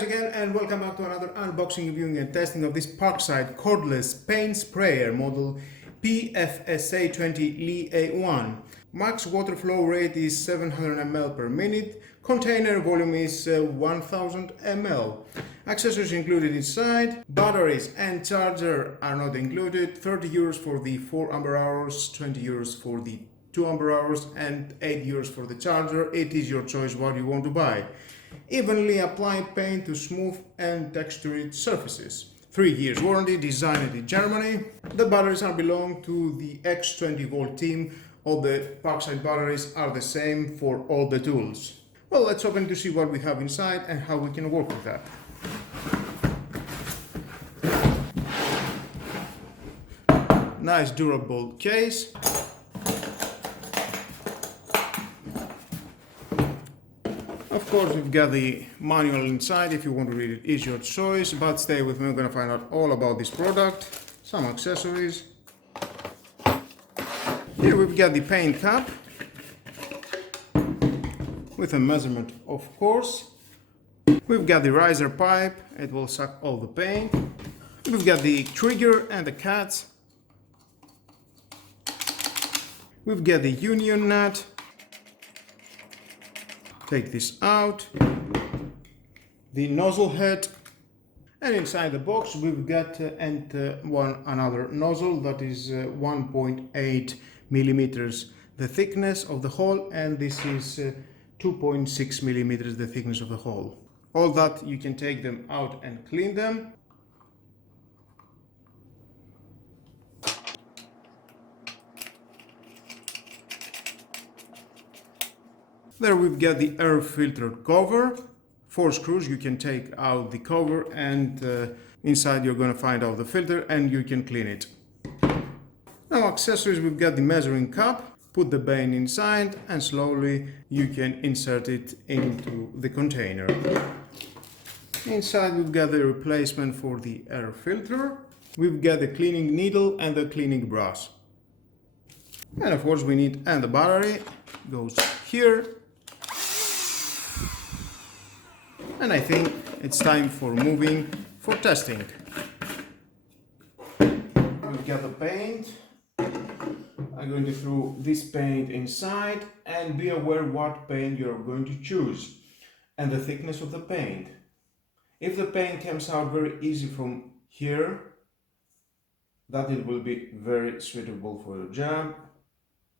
guys again, and welcome back to another unboxing, reviewing and testing of this Parkside Cordless Paint Sprayer model PFSA 20 Li-A1. Max water flow rate is 700 ml per minute. Container volume is 1000 ml. Accessories included inside. Batteries and charger are not included. 30 euros for the 4 ampere hours, 20 euros for the 2 ampere hours, and 8 euros for the charger. It is your choice what you want to buy. Evenly applied paint to smooth and textured surfaces. 3 years warranty, designed in Germany. The batteries are belong to the X20 volt team. All the Parkside batteries are the same for all the tools. Well, let's open to see what we have inside and how we can work with that. Nice durable case. Of course, we've got the manual inside. If you want to read it, it's your choice, but stay with me. We're going to find out all about this product, some accessories. Here we've got the paint cap with a measurement, of course. We've got the riser pipe. It will suck all the paint. We've got the trigger and the cat. We've got the union nut. Take this out, the nozzle head, and inside the box we've got another nozzle that is 1.8 millimeters the thickness of the hole, and this is 2.6 millimeters the thickness of the hole. All that you can take them out and clean them. There we've got the air filter cover. 4 screws, you can take out the cover, and inside you're going to find out the filter and you can clean it. Now accessories, we've got the measuring cup. Put the paint inside and slowly you can insert it into the container. Inside we've got the replacement for the air filter. We've got the cleaning needle and the cleaning brush. And of course we need, and the battery goes here. And I think it's time for moving for testing. We've got the paint. I'm going to throw this paint inside, and be aware what paint you're going to choose and the thickness of the paint. If the paint comes out very easy from here, that it will be very suitable for your job.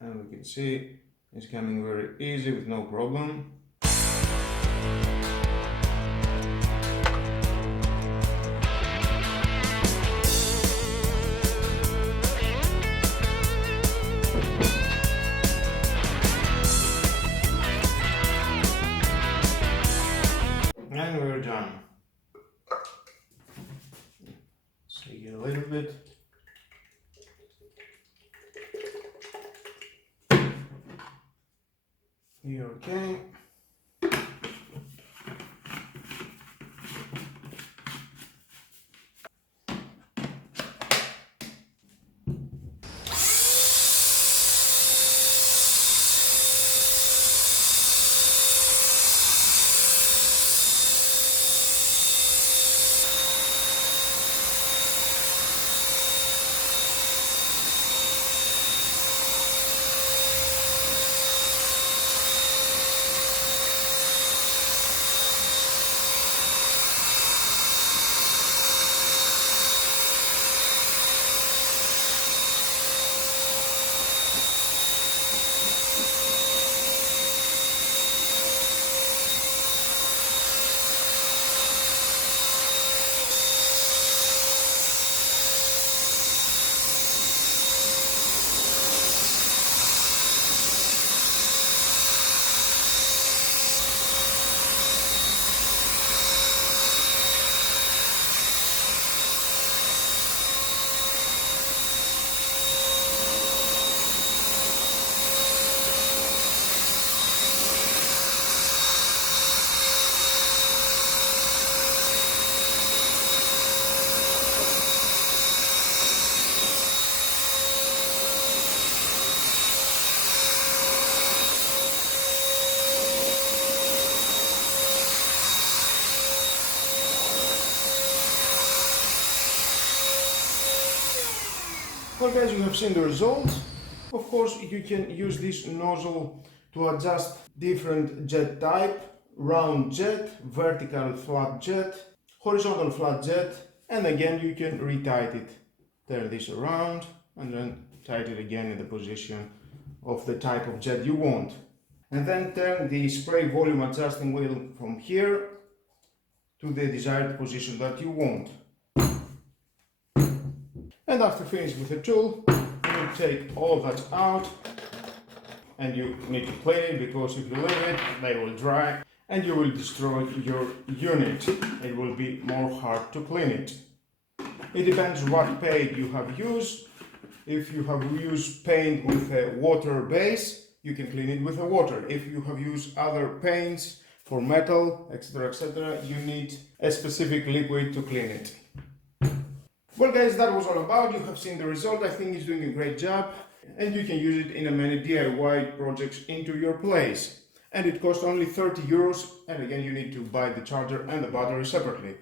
And we can see it's coming very easy with no problem. And we're done. See a little bit. You're okay. Well guys, you have seen the results. Of course, you can use this nozzle to adjust different jet type, round jet, vertical flat jet, horizontal flat jet, and again you can retight it. Turn this around and then tight it again in the position of the type of jet you want. And then turn the spray volume adjusting wheel from here to the desired position that you want. And after finishing with the tool, you take all that out and you need to clean it, because if you leave it, they will dry and you will destroy your unit. It will be more hard to clean it. It depends what paint you have used. If you have used paint with a water base, you can clean it with the water. If you have used other paints for metal, etc., you need a specific liquid to clean it. Well guys, that was all about. You have seen the result. I think it's doing a great job, and you can use it in many DIY projects into your place. And it costs only 30 euros, and again you need to buy the charger and the battery separately.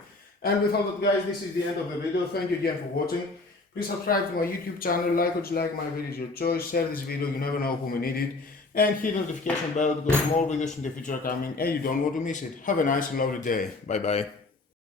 And with all that guys, this is the end of the video. Thank you again for watching. Please subscribe to my YouTube channel, like or dislike my videos, your choice, share this video, you never know who may need it, and hit the notification bell because more videos in the future are coming and you don't want to miss it. Have a nice and lovely day. Bye bye.